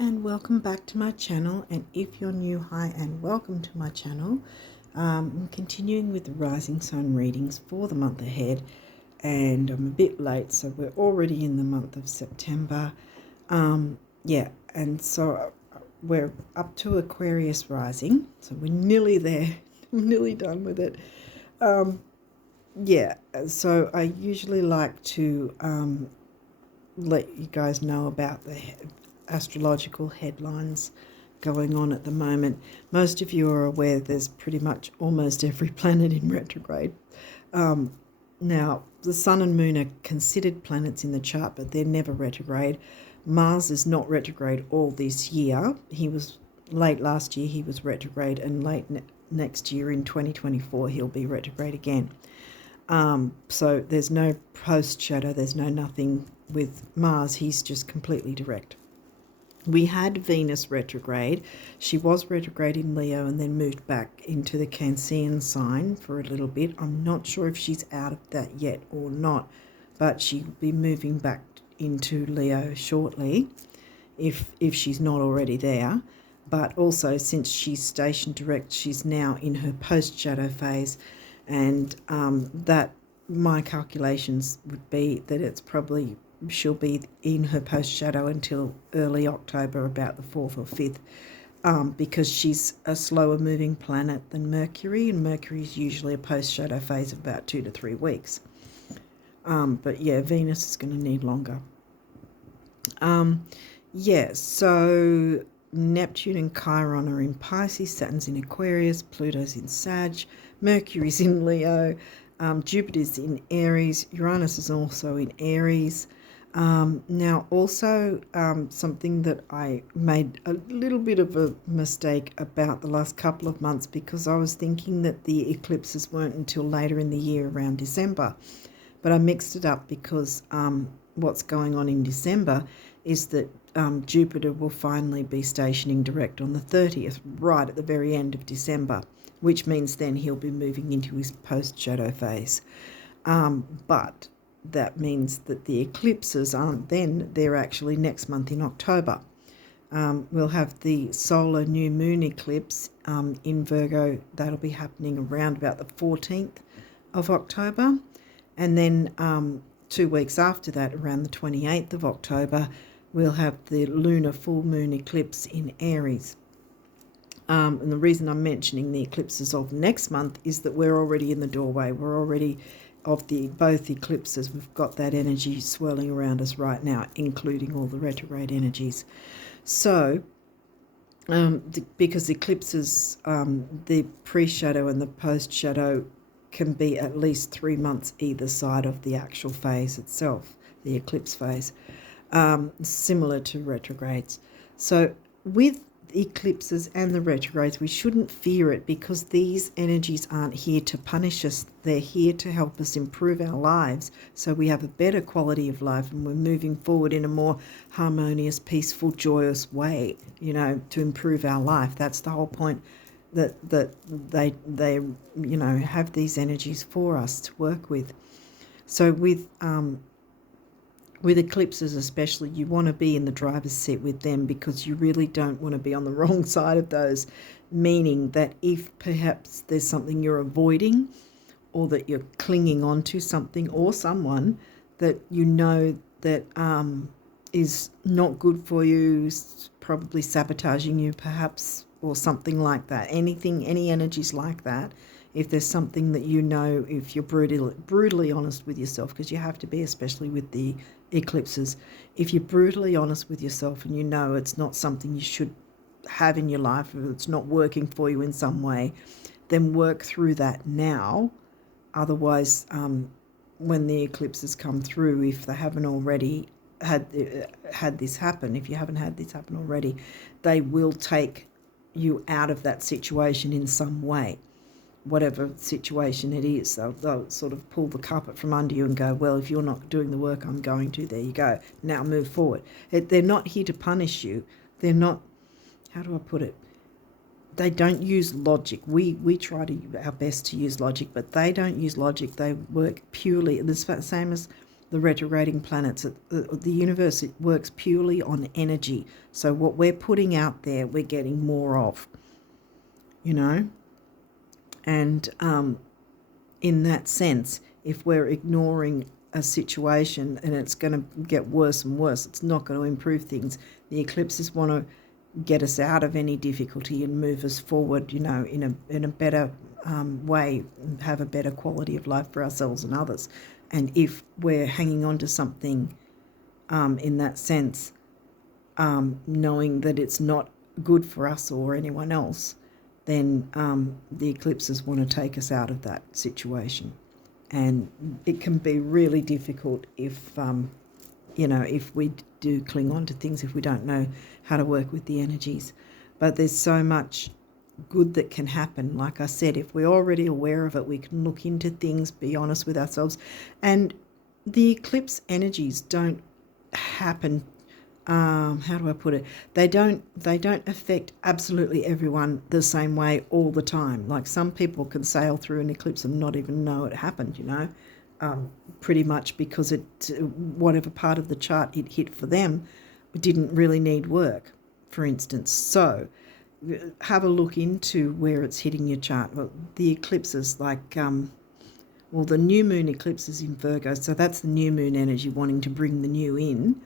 and welcome back to my channel. And if you're new, hi and welcome to my channel. I'm continuing with the rising sun readings for the month ahead, and I'm a bit late, so we're already in the month of September. Yeah, and so we're up to Aquarius rising, so we're nearly there. I'm nearly done with it. Yeah, so I usually like to let you guys know about the astrological headlines going on at the moment. Most of you are aware there's pretty much almost every planet in retrograde. Now, the sun and moon are considered planets in the chart, but they're never retrograde. Mars is not retrograde all this year. He was late last year, he was retrograde, and late next year in 2024, he'll be retrograde again. So there's no post shadow, there's no nothing with Mars. He's just completely direct. We had Venus retrograde. She was retrograde in Leo and then moved back into the Cancerian sign for a little bit. I'm not sure if she's out of that yet or not, but she'll be moving back into Leo shortly if she's not already there. But also, since she's stationed direct, she's now in her post-shadow phase, and that my calculations would be that it's probably she'll be in her post-shadow until early October, about the 4th or 5th, because she's a slower moving planet than Mercury, and Mercury is usually a post-shadow phase of about 2 to 3 weeks. But yeah, Venus is going to need longer. Yeah, so Neptune and Chiron are in Pisces, Saturn's in Aquarius, Pluto's in Sag, Mercury's in Leo, Jupiter's in Aries, Uranus is also in Aries. Now also something that I made a little bit of a mistake about the last couple of months, because I was thinking that the eclipses weren't until later in the year, around December, but I mixed it up because what's going on in December is that Jupiter will finally be stationing direct on the 30th, right at the very end of December, which means then he'll be moving into his post-shadow phase. But that means that the eclipses aren't then, they're actually next month in October. We'll have the solar new moon eclipse in Virgo. That'll be happening around about the 14th of October. And then 2 weeks after that, around the 28th of October, we'll have the lunar full moon eclipse in Aries. And the reason I'm mentioning the eclipses of next month is that we're already in the doorway. We're already of both eclipses. We've got that energy swirling around us right now, including all the retrograde energies. So, because eclipses, the pre-shadow and the post-shadow can be at least 3 months either side of the actual phase itself, the eclipse phase, similar to retrogrades. So with eclipses and the retrogrades, we shouldn't fear it, because these energies aren't here to punish us. They're here to help us improve our lives, so we have a better quality of life and we're moving forward in a more harmonious, peaceful, joyous way, to improve our life. That's the whole point, that they have these energies for us to work with. So with eclipses especially, you want to be in the driver's seat with them, because you really don't want to be on the wrong side of those, meaning that if perhaps there's something you're avoiding, or that you're clinging on to something or someone that that is not good for you, probably sabotaging you perhaps, or something like that, any energies like that. If there's something that if you're brutally honest with yourself, because you have to be, especially with the eclipses, if you're brutally honest with yourself and it's not something you should have in your life, or it's not working for you in some way, then work through that now. Otherwise, when the eclipses come through, if they haven't already had this happen, if you haven't had this happen already, they will take you out of that situation in some way. Whatever situation it is, they'll sort of pull the carpet from under you and go, well, if you're not doing the work I'm going to, there you go, now move forward. They're not here to punish you. They're not, how do I put it? They don't use logic. We try our best to use logic, but they don't use logic. They work purely, the same as the retrograding planets. The universe, it works purely on energy. So what we're putting out there, we're getting more of, you know. And in that sense, if we're ignoring a situation and it's going to get worse and worse, it's not going to improve things. The eclipses want to get us out of any difficulty and move us forward, you know, in a better way, and have a better quality of life for ourselves and others. And if we're hanging on to something in that sense, knowing that it's not good for us or anyone else, then the eclipses want to take us out of that situation. And it can be really difficult if, you know, if we do cling on to things, if we don't know how to work with the energies. But there's so much good that can happen. Like I said, if we're already aware of it, we can look into things, be honest with ourselves. And the eclipse energies don't happen, how do I put it? They don't affect absolutely everyone the same way all the time. Like some people can sail through an eclipse and not even know it happened, you know, pretty much because whatever part of the chart it hit for them didn't really need work, for instance. So have a look into where it's hitting your chart. Well, the eclipses, like, well, the new moon eclipse is in Virgo, so that's the new moon energy wanting to bring the new in.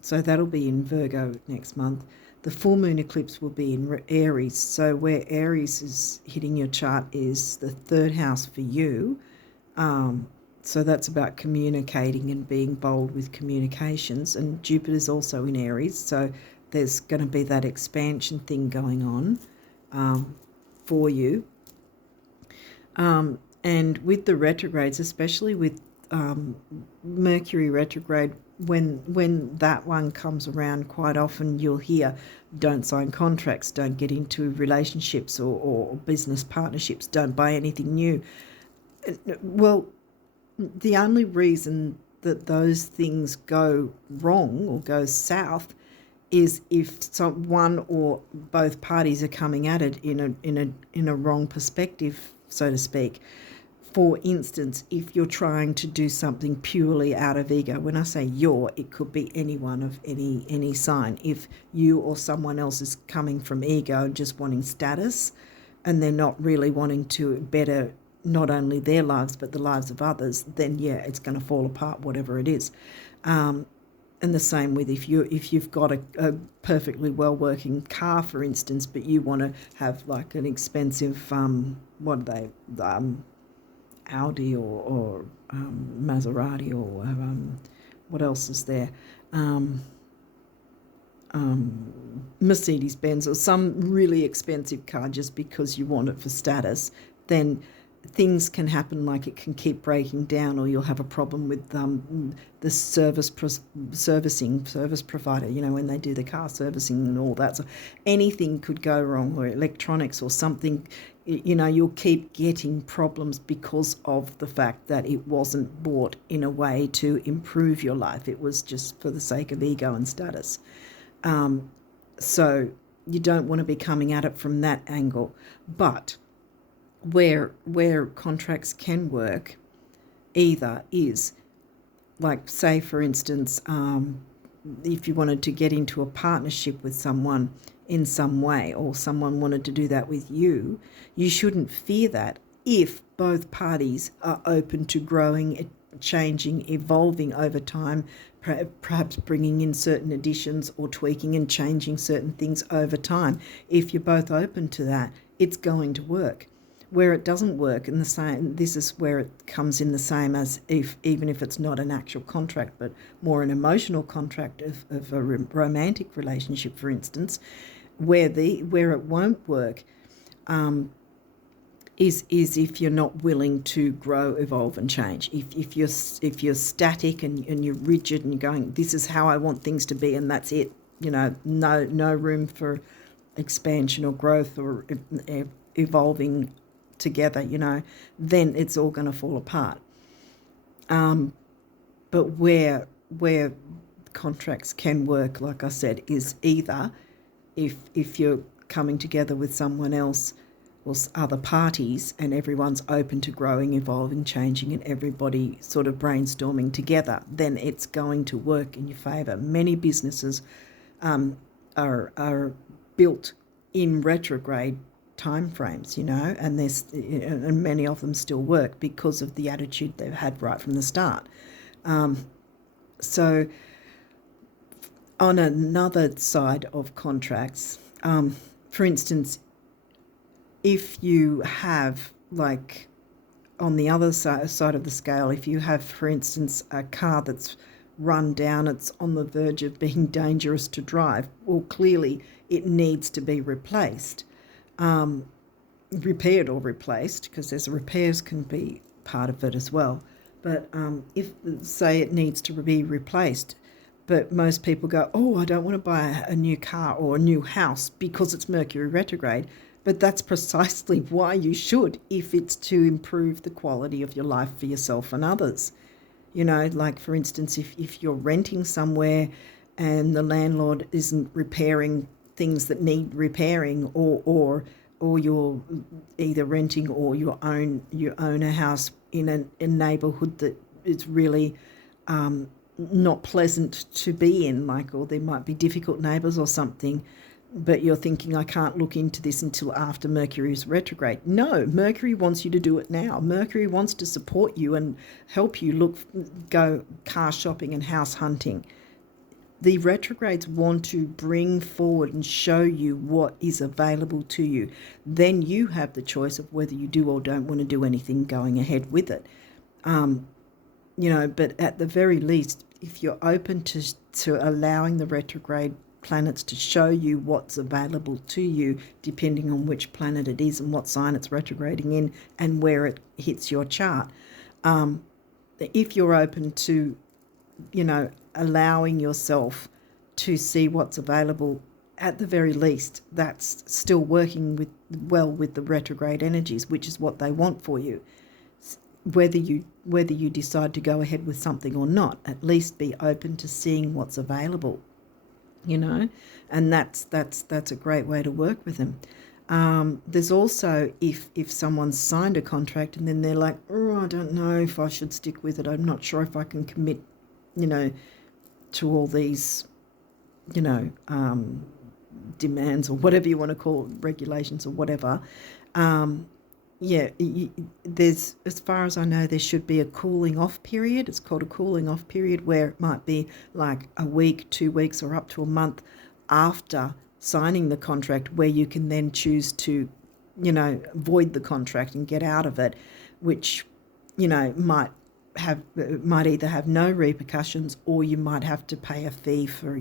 So that'll be in Virgo next month. The full moon eclipse will be in Aries. So where Aries is hitting your chart is the third house for you. So that's about communicating and being bold with communications. And Jupiter's also in Aries. So there's going to be that expansion thing going on for you. And with the retrogrades, especially with Mercury retrograde, when that one comes around, quite often you'll hear, don't sign contracts, don't get into relationships or business partnerships, don't buy anything new. Well, the only reason that those things go wrong or go south is if one or both parties are coming at it in a wrong perspective, so to speak. For instance, if you're trying to do something purely out of ego, when I say it could be anyone of any sign. If you or someone else is coming from ego and just wanting status, and they're not really wanting to better not only their lives but the lives of others, then yeah, it's going to fall apart, whatever it is. And the same with if you've got a perfectly well working car, for instance, but you want to have like an expensive Audi or Maserati or what else is there? Mercedes-Benz or some really expensive car just because you want it for status, then things can happen, like it can keep breaking down, or you'll have a problem with the service provider, you know, when they do the car servicing and all that. So anything could go wrong, or electronics or something, you know, you'll keep getting problems because of the fact that it wasn't bought in a way to improve your life. It was just for the sake of ego and status. So you don't want to be coming at it from that angle. But where contracts can work either is, like, say for instance, if you wanted to get into a partnership with someone in some way, or someone wanted to do that with you, you shouldn't fear that if both parties are open to growing, changing, evolving over time, perhaps bringing in certain additions or tweaking and changing certain things over time. If you're both open to that, it's going to work. Where it doesn't work, in the same, this is where it comes in the same as even if it's not an actual contract, but more an emotional contract of a romantic relationship, for instance, where it won't work is if you're not willing to grow, evolve, and change. If you're static and you're rigid and you're going, this is how I want things to be, and that's it. You know, no room for expansion or growth or evolving together, you know, then it's all going to fall apart. But where contracts can work, like I said, is either if you're coming together with someone else other parties, and everyone's open to growing, evolving, changing, and everybody sort of brainstorming together, then it's going to work in your favour. Many businesses are built in retrograde time frames, and many of them still work because of the attitude they've had right from the start. So on another side of contracts, for instance, if you have, like, on the other side of the scale, if you have, for instance, a car that's run down, it's on the verge of being dangerous to drive, well, clearly it needs to be replaced, repaired or replaced, because there's repairs can be part of it as well. But if, say, it needs to be replaced, but most people go, oh, I don't want to buy a new car or a new house because it's Mercury retrograde. But that's precisely why you should, if it's to improve the quality of your life for yourself and others. Like, for instance, if you're renting somewhere and the landlord isn't repairing things that need repairing, or you're either renting or you own a house in a neighbourhood that is really not pleasant to be in, like, or there might be difficult neighbours or something, but you're thinking, I can't look into this until after Mercury's retrograde. No, Mercury wants you to do it now. Mercury wants to support you and help you go car shopping and house hunting. The retrogrades want to bring forward and show you what is available to you. Then you have the choice of whether you do or don't want to do anything going ahead with it. But at the very least, if you're open to allowing the retrograde planets to show you what's available to you, depending on which planet it is and what sign it's retrograding in and where it hits your chart. If you're open to, allowing yourself to see what's available, at the very least, that's still working with the retrograde energies, which is what they want for you. Whether you decide to go ahead with something or not, at least be open to seeing what's available. And that's a great way to work with them. There's also, if someone's signed a contract and then they're like, oh, I don't know if I should stick with it, I'm not sure if I can commit, to all these, demands or whatever you want to call it, regulations or whatever. There's, as far as I know, there should be a cooling off period. It's called a cooling off period, where it might be like a week, 2 weeks, or up to a month after signing the contract, where you can then choose to, void the contract and get out of it, which, might either have no repercussions, or you might have to pay a fee for,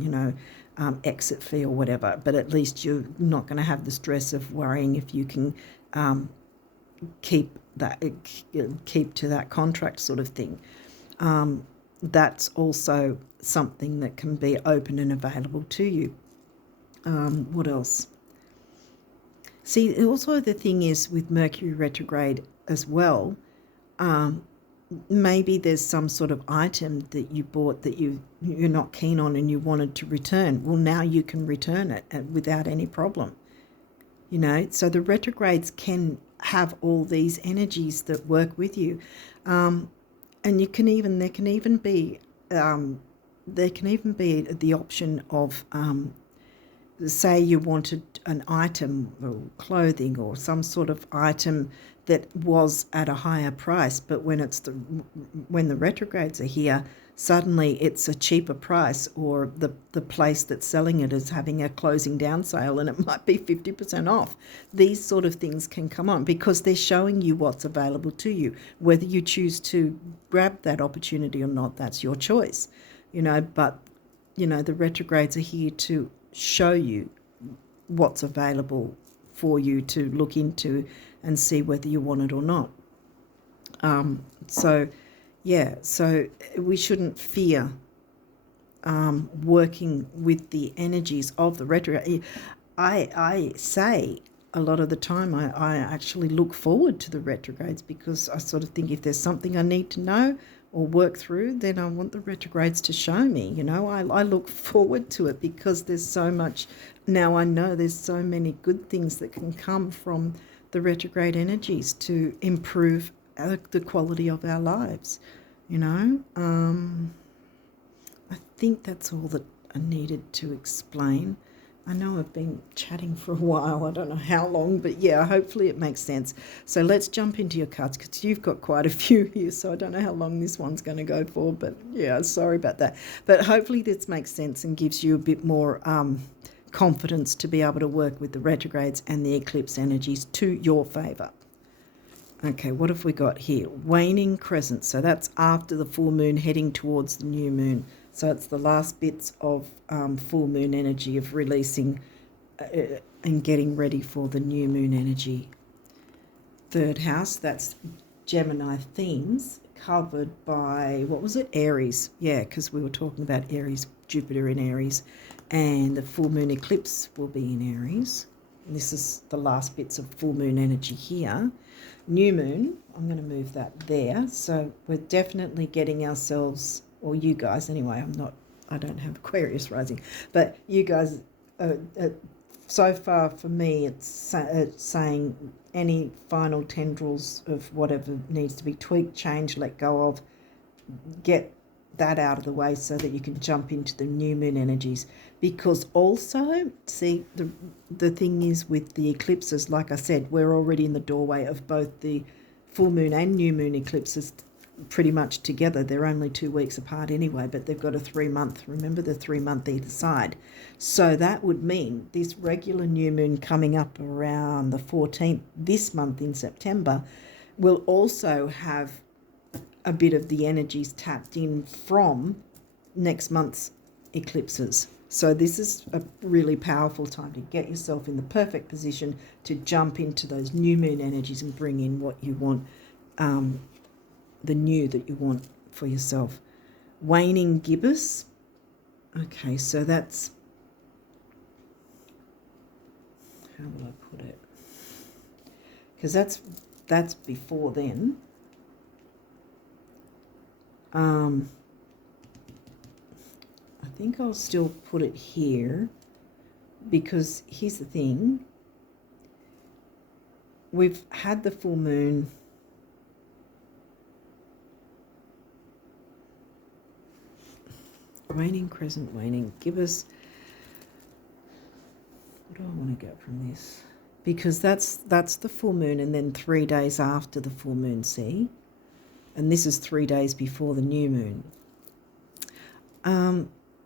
exit fee or whatever. But at least you're not going to have the stress of worrying if you can keep to that contract sort of thing. That's also something that can be open and available to you. What else? See, also the thing is with Mercury retrograde as well, maybe there's some sort of item that you bought that you're not keen on and you wanted to return. Well, now you can return it without any problem. So the retrogrades can have all these energies that work with you, and there can even be the option of, say you wanted an item or clothing or some sort of item that was at a higher price, but when the retrogrades are here, suddenly it's a cheaper price, or the place that's selling it is having a closing down sale and it might be 50% off. These sort of things can come on because they're showing you what's available to you. Whether you choose to grab that opportunity or not, that's your choice. But the retrogrades are here to show you what's available for you to look into and see whether you want it or not. So we shouldn't fear working with the energies of the retrograde. I say a lot of the time I actually look forward to the retrogrades, because I sort of think if there's something I need to know or work through, then I want the retrogrades to show me. I look forward to it because there's so much. Now I know there's so many good things that can come from the retrograde energies to improve the quality of our lives, you know. I think that's all that I needed to explain. I know I've been chatting for a while. I don't know how long, but yeah, hopefully it makes sense. So let's jump into your cards because you've got quite a few here, so I don't know how long this one's going to go for, but yeah, sorry about that. But hopefully this makes sense and gives you a bit more confidence to be able to work with the retrogrades and the eclipse energies to your favour. Okay, what have we got here? Waning crescent. So that's after the full moon, heading towards the new moon. So it's the last bits of full moon energy of releasing and getting ready for the new moon energy. Third house, that's Gemini themes, covered by, what was it? Aries. Yeah, because we were talking about Aries, Jupiter in Aries. And the full moon eclipse will be in Aries. And this is the last bits of full moon energy here. New moon, I'm going to move that there. So we're definitely getting ourselves, or you guys anyway, I don't have Aquarius rising, but you guys, so far for me, it's saying any final tendrils of whatever needs to be tweaked, changed, let go of, get that out of the way so that you can jump into the new moon energies. Because also, see, the thing is with the eclipses, like I said, we're already in the doorway of both the full moon and new moon eclipses pretty much together. They're only 2 weeks apart anyway, but they've got a 3-month, remember the 3-month either side. So that would mean this regular new moon coming up around the 14th this month in September will also have a bit of the energies tapped in from next month's eclipses. So this is a really powerful time to get yourself in the perfect position to jump into those new moon energies and bring in what you want, the new that you want for yourself. Waning gibbous. Okay, so that's, how will I put it? Because that's before then. I think I'll still put it here because here's the thing. We've had the full moon. Waning crescent, waning gibbous. What do I want to get from this? Because that's the full moon and then 3 days after the full moon, see? And this is 3 days before the new moon.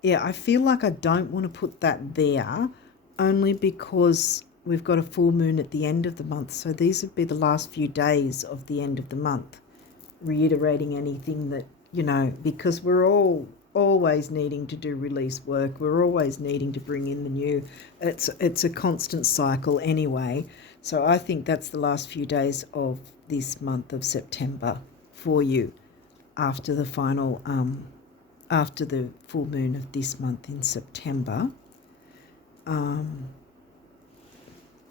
Yeah, I feel like I don't want to put that there only because we've got a full moon at the end of the month. So these would be the last few days of the end of the month, reiterating anything that, you know, because we're all always needing to do release work. We're always needing to bring in the new. It's a constant cycle anyway. So I think that's the last few days of this month of September for you after the final, after the full moon of this month in September.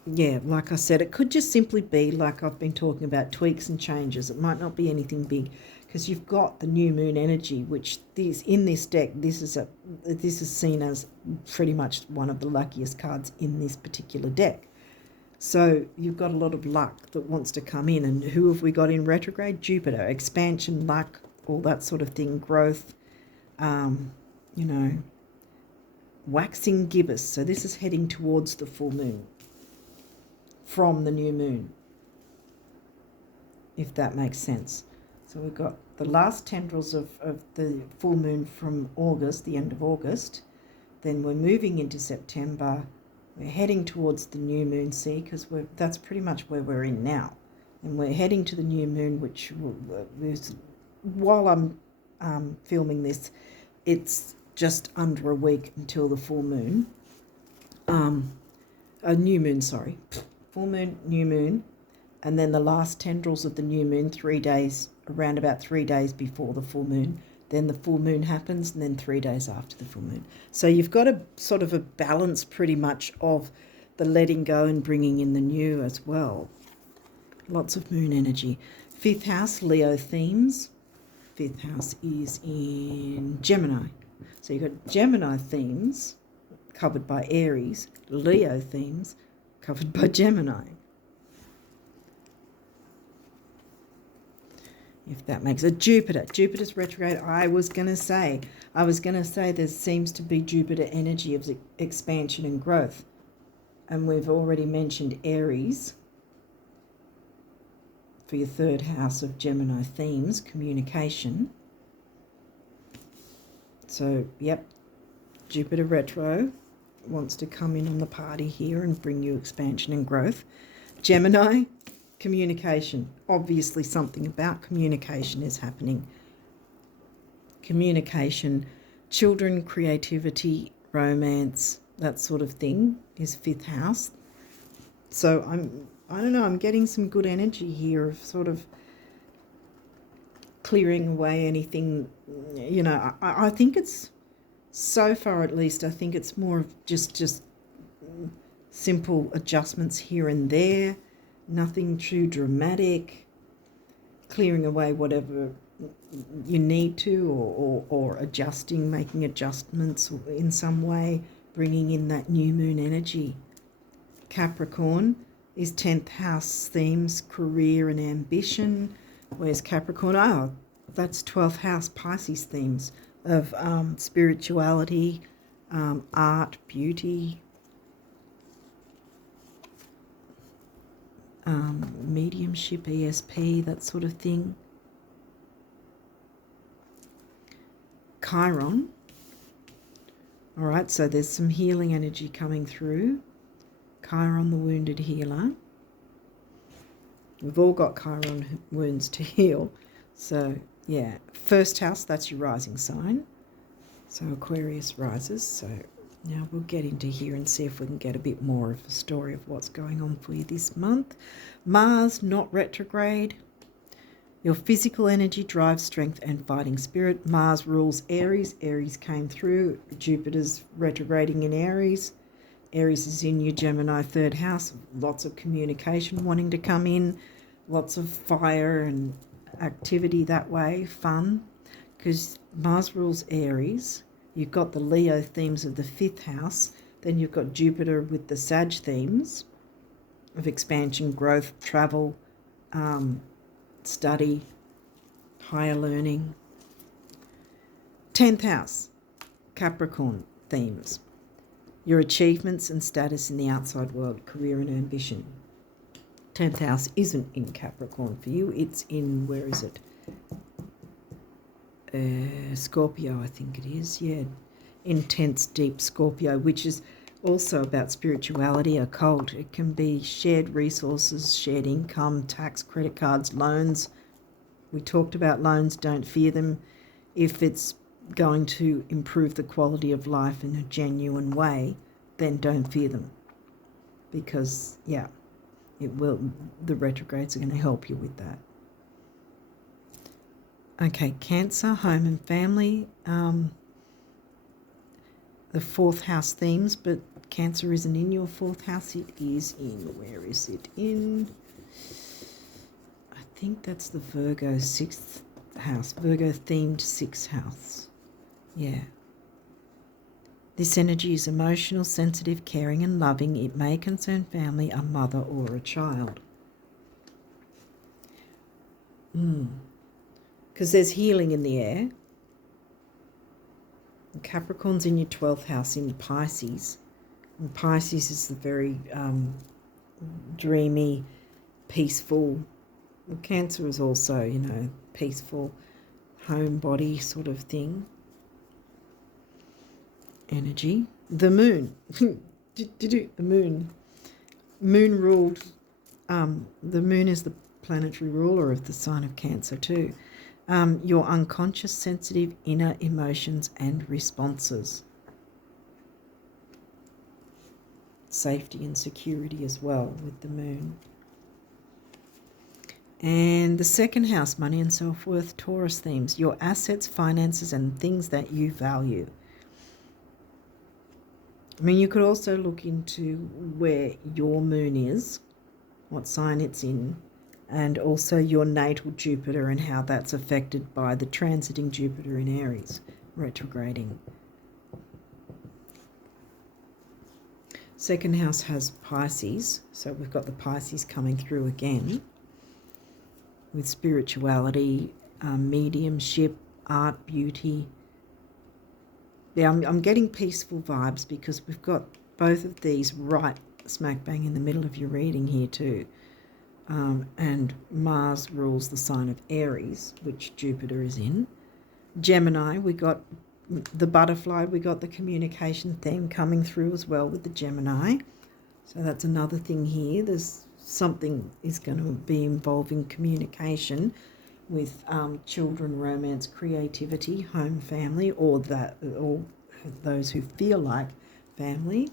Yeah, like I said, it could just simply be like I've been talking about, tweaks and changes. It might not be anything big because you've got the new moon energy, which in this deck, this is seen as pretty much one of the luckiest cards in this particular deck. So you've got a lot of luck that wants to come in. And who have we got in retrograde? Jupiter, expansion, luck, all that sort of thing, growth, you know, waxing gibbous. So this is heading towards the full moon from the new moon, if that makes sense. So we've got the last tendrils of the full moon from August, the end of August. Then we're moving into September. We're heading towards the new moon, see, because that's pretty much where we're in now. And we're heading to the new moon, which while I'm filming this, it's just under a week until the full moon. A new moon, sorry. Full moon, new moon. And then the last tendrils of the new moon, 3 days, around about 3 days before the full moon. Then the full moon happens, and then 3 days after the full moon. So you've got a sort of a balance pretty much of the letting go and bringing in the new as well. Lots of moon energy. 5th house, Leo themes. 5th house is in Gemini. So you've got Gemini themes covered by Aries, Leo themes covered by Gemini. if that makes it. Jupiter's retrograde. I was going to say there seems to be Jupiter energy of expansion and growth. And we've already mentioned Aries for your third house of Gemini themes, communication. So, yep, Jupiter retro wants to come in on the party here and bring you expansion and growth. Gemini, communication. Obviously something about communication is happening. Communication, children, creativity, romance, that sort of thing is fifth house. So I don't know, I'm getting some good energy here of sort of clearing away anything, you know. I think it's, so far at least, I think it's more of just simple adjustments here and there, nothing too dramatic, clearing away whatever you need to, or adjusting, making adjustments in some way, bringing in that new moon energy. Capricorn is 10th house themes, career and ambition. Where's Capricorn? Oh, that's 12th house Pisces themes of spirituality, art, beauty, mediumship, ESP, that sort of thing. Chiron. All right, so there's some healing energy coming through. Chiron, the wounded healer. We've all got Chiron wounds to heal. So, yeah, first house, that's your rising sign. So Aquarius rises. So now we'll get into here and see if we can get a bit more of a story of what's going on for you this month. Mars, not retrograde. Your physical energy drives strength and fighting spirit. Mars rules Aries. Aries came through. Jupiter's retrograding in Aries. Aries is in your Gemini third house. Lots of communication wanting to come in. Lots of fire and activity that way. Fun. Because Mars rules Aries. You've got the Leo themes of the fifth house. Then you've got Jupiter with the Sag themes of expansion, growth, travel, study, higher learning. 10th house, Capricorn themes. Your achievements and status in the outside world, career and ambition. 10th house isn't in Capricorn for you. It's in, where is it? Scorpio, I think it is. Yeah, intense, deep Scorpio, which is also about spirituality, occult. It can be shared resources, shared income, tax, credit cards, loans. We talked about loans. Don't fear them. If it's going to improve the quality of life in a genuine way, then don't fear them, because yeah, it will, the retrogrades are going to help you with that. Okay, Cancer, home and family, the fourth house themes, but Cancer isn't in your fourth house. It is in, where is it in? I think that's the Virgo sixth house, Virgo themed sixth house. Yeah. This energy is emotional, sensitive, caring and loving. It may concern family, a mother or a child. Because there's healing in the air. And Capricorn's in your 12th house in Pisces. And Pisces is the very dreamy, peaceful. Well, Cancer is also, you know, peaceful, home body sort of thing. Energy. The moon. The moon. Moon ruled. The moon is the planetary ruler of the sign of Cancer too. Your unconscious, sensitive, inner emotions and responses. Safety and security as well with the moon. And the second house, money and self-worth, Taurus themes. Your assets, finances and things that you value. I mean, you could also look into where your moon is, what sign it's in, and also your natal Jupiter and how that's affected by the transiting Jupiter in Aries, retrograding. Second house has Pisces, so we've got the Pisces coming through again. with spirituality, mediumship, art, beauty. Yeah, I'm getting peaceful vibes because we've got both of these right smack bang in the middle of your reading here too. And Mars rules the sign of Aries, which Jupiter is in. Gemini, we got the butterfly, we got the communication theme coming through as well with the Gemini. So that's another thing here. There's something is going to be involving communication with children, romance, creativity, home, family, or those who feel like family.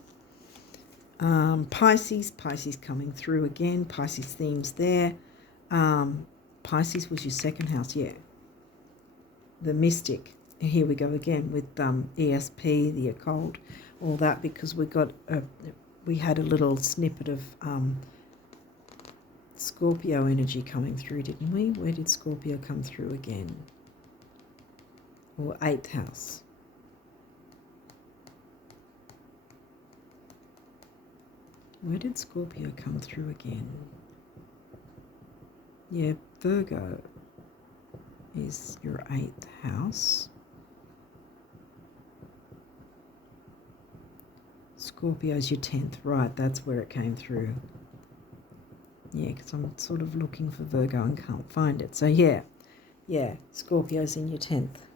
Pisces coming through again. Pisces themes there. Pisces was your second house, yeah. The mystic. Here we go again with ESP, the occult, all that, because we had a little snippet of Scorpio energy coming through, didn't we? Where did Scorpio come through again? Or 8th house. Where did Scorpio come through again? Yeah, Virgo is your 8th house. Scorpio's your 10th. Right, that's where it came through. Yeah, because I'm sort of looking for Virgo and can't find it. So yeah, Scorpio's in your 10th.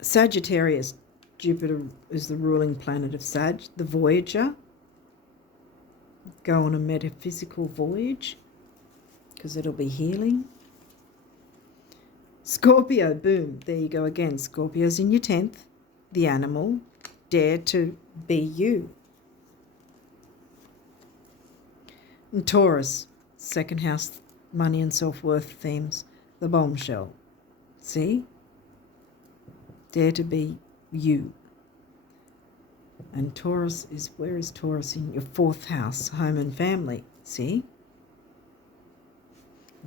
Sagittarius, Jupiter is the ruling planet of Sag, the Voyager. Go on a metaphysical voyage because it'll be healing. Scorpio, boom, there you go again. Scorpio's in your 10th, the animal. Dare to be you. And Taurus, second house, money and self-worth themes, the bombshell. See? Dare to be you. And Taurus is, where is Taurus in your 4th house, home and family? See?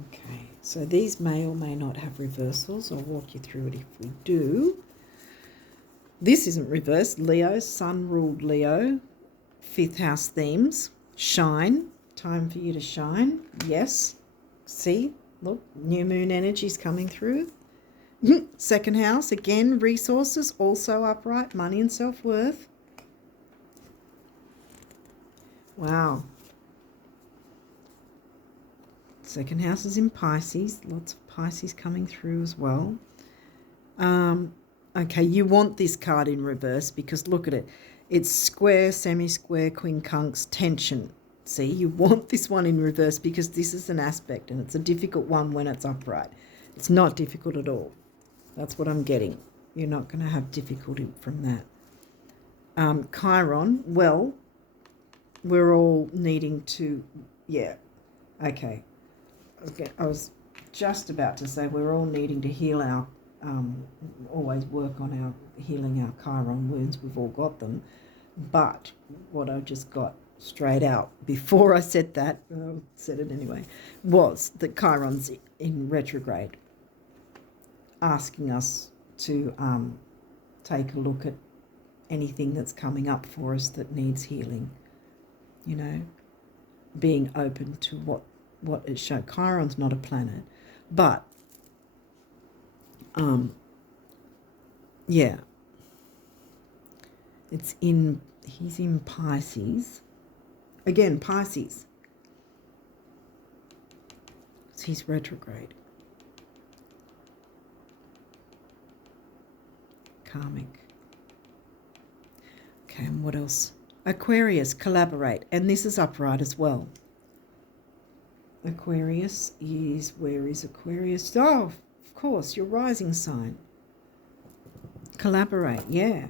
Okay, so these may or may not have reversals. I'll walk you through it if we do. This isn't reversed. Leo, Sun ruled Leo, 5th house themes. Shine, time for you to shine. Yes. See, look, new moon energy is coming through. 2nd house, again, resources, also upright, money and self-worth. Wow. 2nd house is in Pisces. Lots of Pisces coming through as well. Okay, you want this card in reverse because look at it. It's square, semi-square, quincunx, tension. See, you want this one in reverse because this is an aspect and it's a difficult one when it's upright. It's not difficult at all. That's what I'm getting. You're not going to have difficulty from that. Chiron, well, we're all needing to, yeah, okay. I was just about to say we're all needing to heal our, always work on our healing our Chiron wounds. We've all got them. But what I just got straight out before I said that, said it anyway, was that Chiron's in retrograde, asking us to take a look at anything that's coming up for us that needs healing. You know, being open to what it shows. Chiron's not a planet, but yeah, he's in Pisces. Again, Pisces. He's retrograde. Karmic. Okay, and what else? Aquarius, collaborate. And this is upright as well. Aquarius is, where is Aquarius? Oh, of course, your rising sign. Collaborate, yeah.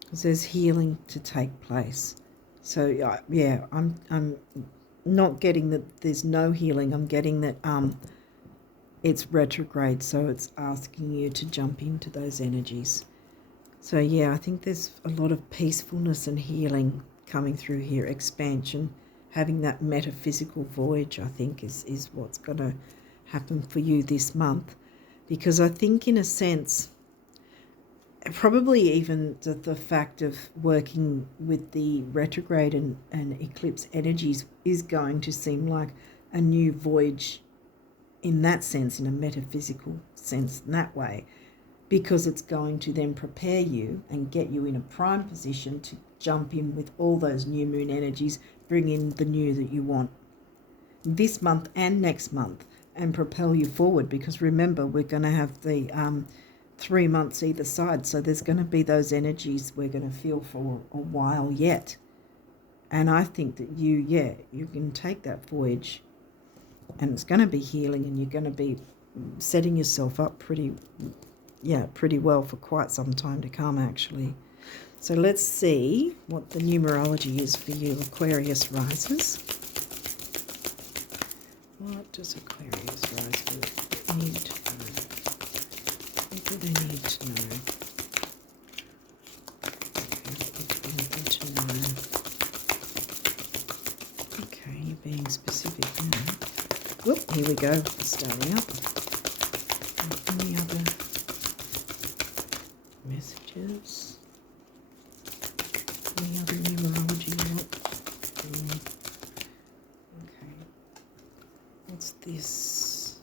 Because there's healing to take place. So, yeah, I'm not getting that there's no healing. I'm getting that it's retrograde, so it's asking you to jump into those energies. So, yeah, I think there's a lot of peacefulness and healing coming through here, expansion, having that metaphysical voyage, I think, is what's going to happen for you this month. Because I think, in a sense, probably even the fact of working with the retrograde and eclipse energies is going to seem like a new voyage in that sense, in a metaphysical sense, in that way, because it's going to then prepare you and get you in a prime position to jump in with all those new moon energies, bring in the new that you want this month and next month, and propel you forward. Because remember, we're going to have the 3 months either side, so there's going to be those energies we're going to feel for a while yet. And I think that you can take that voyage, and it's going to be healing, and you're going to be setting yourself up pretty well for quite some time to come, actually. So let's see what the numerology is for you, Aquarius risers. What does Aquarius risers need to know? What do they need to know? Okay, you're being specific now. Whoop, here we go, starting up. Any other messages? Any other numerology you want? Okay. What's this?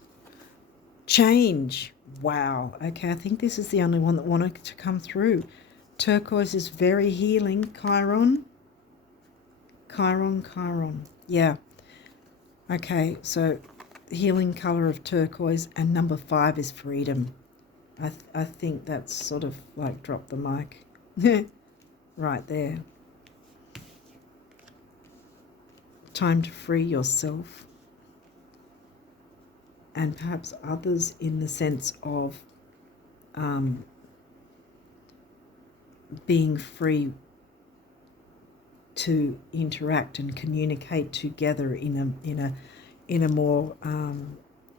Change. Wow. Okay, I think this is the only one that wanted to come through. Turquoise is very healing. Chiron. Yeah. Okay, so healing colour of turquoise, and number 5 is freedom. I think that's sort of like drop the mic right there. Time to free yourself and perhaps others, in the sense of being free to interact and communicate together in a more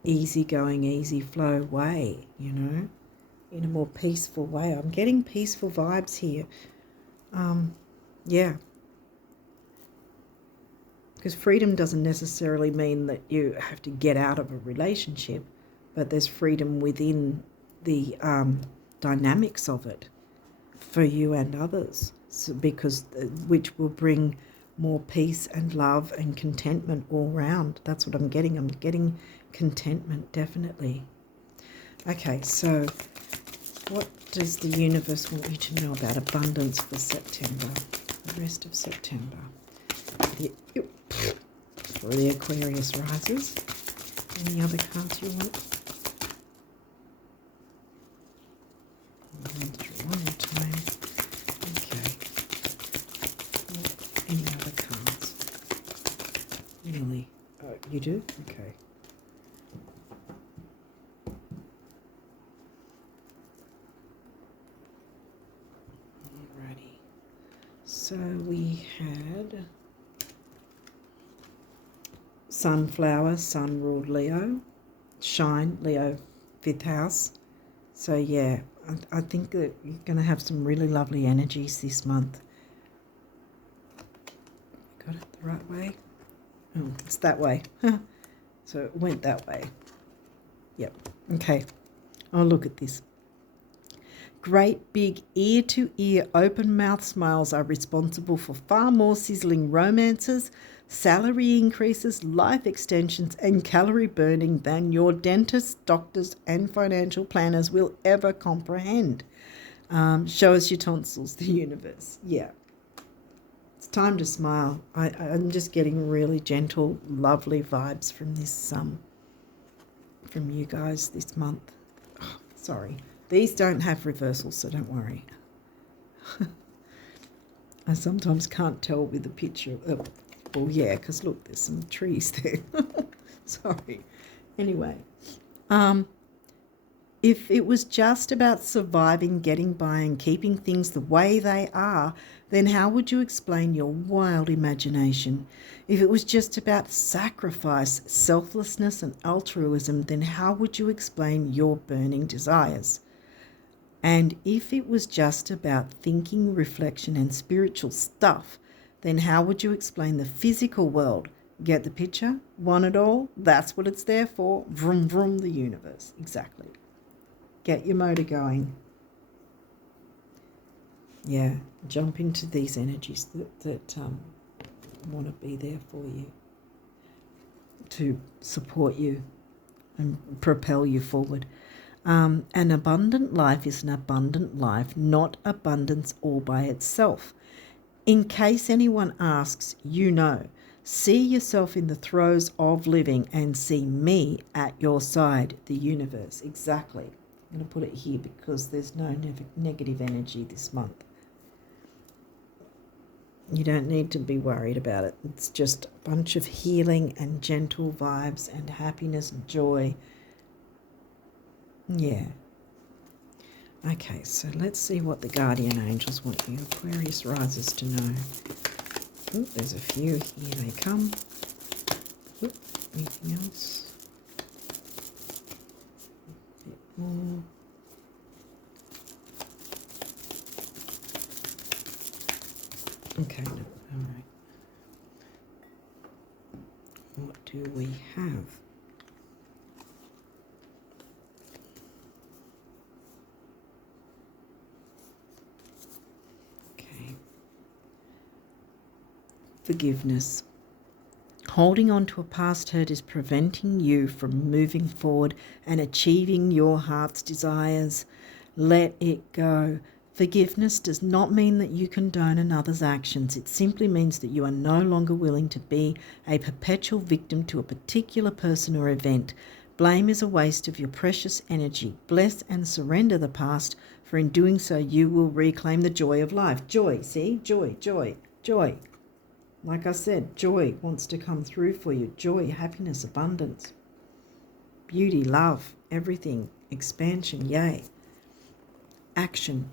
easygoing, easy flow way, you know, in a more peaceful way. I'm getting peaceful vibes here. Yeah. Because freedom doesn't necessarily mean that you have to get out of a relationship, but there's freedom within the dynamics of it for you and others, so which will bring more peace and love and contentment all round. That's what I'm getting. I'm getting contentment, definitely. Okay, so what does the universe want you to know about abundance for September, the rest of September? For the Aquarius risers. Any other cards you want? Run through one more time. Okay. Any other cards? Really? Oh, you do? Okay. Alrighty. So we had Sunflower, Sun ruled Leo. Shine, Leo, 5th house. So yeah, I think that you're going to have some really lovely energies this month. Got it the right way? Oh, it's that way. So it went that way. Yep. Okay. Oh, look at this. Great big ear-to-ear open-mouth smiles are responsible for far more sizzling romances, salary increases, life extensions, and calorie burning than your dentists, doctors, and financial planners will ever comprehend. Show us your tonsils, the universe. Yeah. It's time to smile. I'm just getting really gentle, lovely vibes from this, from you guys this month. Oh, sorry. These don't have reversals, so don't worry. I sometimes can't tell with the picture. Well, yeah, because look, there's some trees there. Sorry. Anyway, if it was just about surviving, getting by, and keeping things the way they are, then how would you explain your wild imagination? If it was just about sacrifice, selflessness, and altruism, then how would you explain your burning desires? And if it was just about thinking, reflection, and spiritual stuff, then how would you explain the physical world? Get the picture? Want it all? That's what it's there for. Vroom, vroom, the universe. Exactly. Get your motor going. Yeah, jump into these energies that want to be there for you, to support you and propel you forward. An abundant life is an abundant life, not abundance all by itself. In case anyone asks, you know, see yourself in the throes of living and see me at your side, the universe. Exactly. I'm going to put it here because there's no negative energy this month. You don't need to be worried about it. It's just a bunch of healing and gentle vibes and happiness and joy. Yeah. Okay, so let's see what the guardian angels want you Aquarius risers to know. Ooh, there's a few. Here they come. Ooh, anything else? A bit more. Okay, no, all right. What do we have? Okay. Forgiveness. Holding on to a past hurt is preventing you from moving forward and achieving your heart's desires. Let it go. Forgiveness does not mean that you condone another's actions. It simply means that you are no longer willing to be a perpetual victim to a particular person or event. Blame is a waste of your precious energy. Bless and surrender the past, for in doing so you will reclaim the joy of life. Joy, see? Joy, joy, joy. Like I said, joy wants to come through for you. Joy, happiness, abundance, beauty, love, everything, expansion, yay. Action.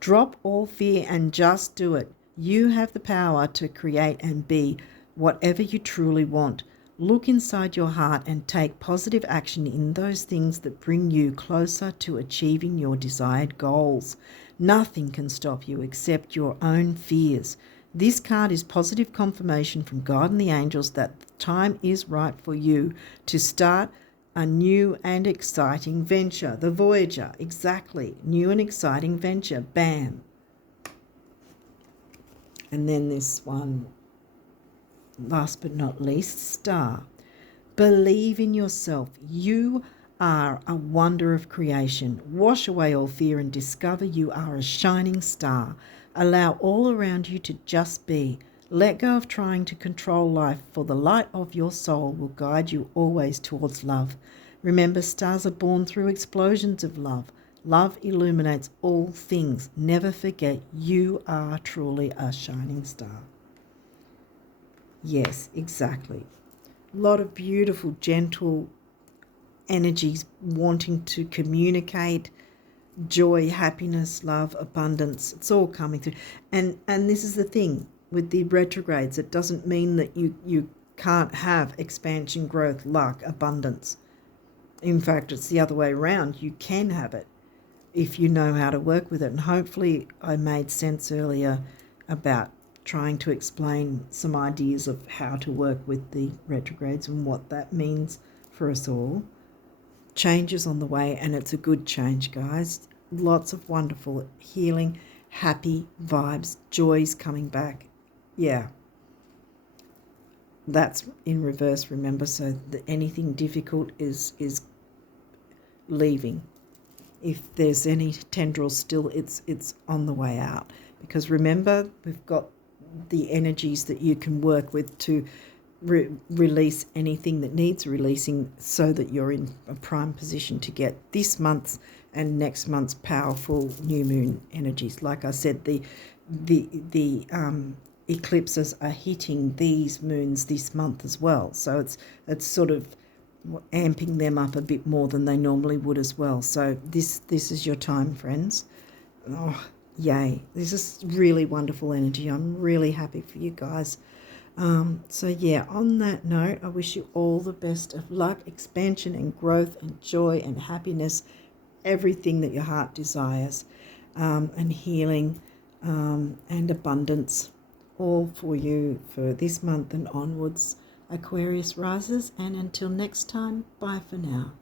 Drop all fear and just do it. You have the power to create and be whatever you truly want. Look inside your heart and take positive action in those things that bring you closer to achieving your desired goals. Nothing can stop you except your own fears. This card is positive confirmation from God and the angels that the time is right for you to start a new and exciting venture. The Voyager, exactly. New and exciting venture. Bam. And then this one, last but not least, Star. Believe in yourself. You are a wonder of creation. Wash away all fear and discover you are a shining star. Allow all around you to just be. Let go of trying to control life, for the light of your soul will guide you always towards love. Remember, stars are born through explosions of love. Love illuminates all things. Never forget, you are truly a shining star. Yes, exactly. A lot of beautiful, gentle energies wanting to communicate joy, happiness, love, abundance. It's all coming through. And this is the thing with the retrogrades. It doesn't mean that you can't have expansion, growth, luck, abundance. In fact, it's the other way around. You can have it if you know how to work with it. And hopefully I made sense earlier about trying to explain some ideas of how to work with the retrogrades and what that means for us all. Change is on the way, and it's a good change, guys. Lots of wonderful healing, happy vibes, joys coming back. Yeah. That's in reverse, remember, so that anything difficult is leaving. If there's any tendrils still, it's on the way out. Because remember, we've got the energies that you can work with to release anything that needs releasing, so that you're in a prime position to get this month's and next month's powerful new moon energies. Like I said, the eclipses are hitting these moons this month as well, so it's sort of amping them up a bit more than they normally would as well. So this is your time, friends. Oh, yay. This is really wonderful energy. I'm really happy for you guys. So yeah, on that note, I wish you all the best of luck, expansion and growth and joy and happiness, everything that your heart desires, and healing and abundance, all for you for this month and onwards, Aquarius risers. And until next time, bye for now.